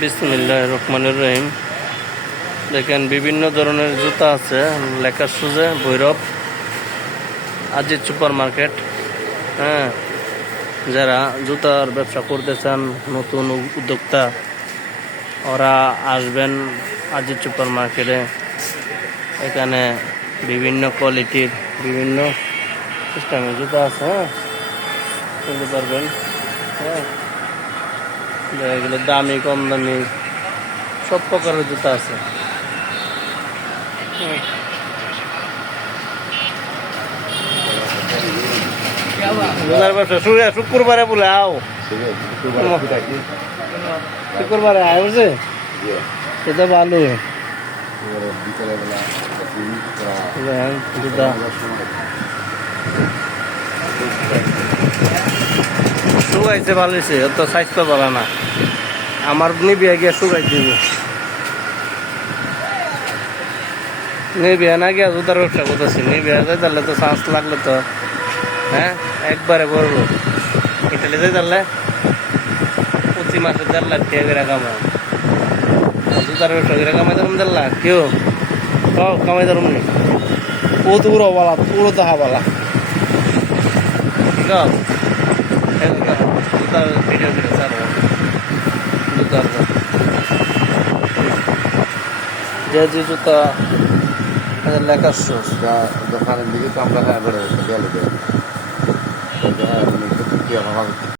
বিসমিল্লাহির রহমানির রহিম। দেখেন বিভিন্ন ধরনের জুতা আছে, লেখা সুজে ভৈরব আজিজ সুপার মার্কেট। হ্যাঁ, যারা জুতার ব্যবসা করতে চান, নতুন উদ্যোক্তা, ওরা আসবেন আজিজ সুপার মার্কেটে। এখানে বিভিন্ন কোয়ালিটির বিভিন্ন সিস্টেমের জুতা আছে। হ্যাঁ, কিনতে পারবেন। হ্যাঁ, এগুলো দামি কম দামি সব প্রকারের জুতা আছে। জুতার ব্যবসা শুক্রবারে বলে আও, শুক্রবারে আয় বুঝছে, এটা ভালো জুতা। শুকাইছে ভালো হয়েছে, তো স্বাস্থ্য ভালো না। আমার নিবিয়া গিয়া শুকাই দিব, নিবিয়া না গিয়া জুতার ব্যবসা করতেছি। নিবিয়া যাই তাহলে তো চান্স লাগলে তো হ্যাঁ একবারে বলবো। ইটালি যাই তাহলে প্রতি মাসে 1.5 লাখ টাকা করে কামায়। জুতার ব্যবসা করে কামাই ধরুন 1.5 লাখ, কেউ কামাই ধরুন নি ও তো পুরো বালা, পুরো তাহা বালা। ঠিক আছে, জুতার ভিডিও করে স্যার জুতার যে যে জুতা লেখা শুজ দোকানের দিকে তো আমরা হ্যাঁ বেড়ে গেলে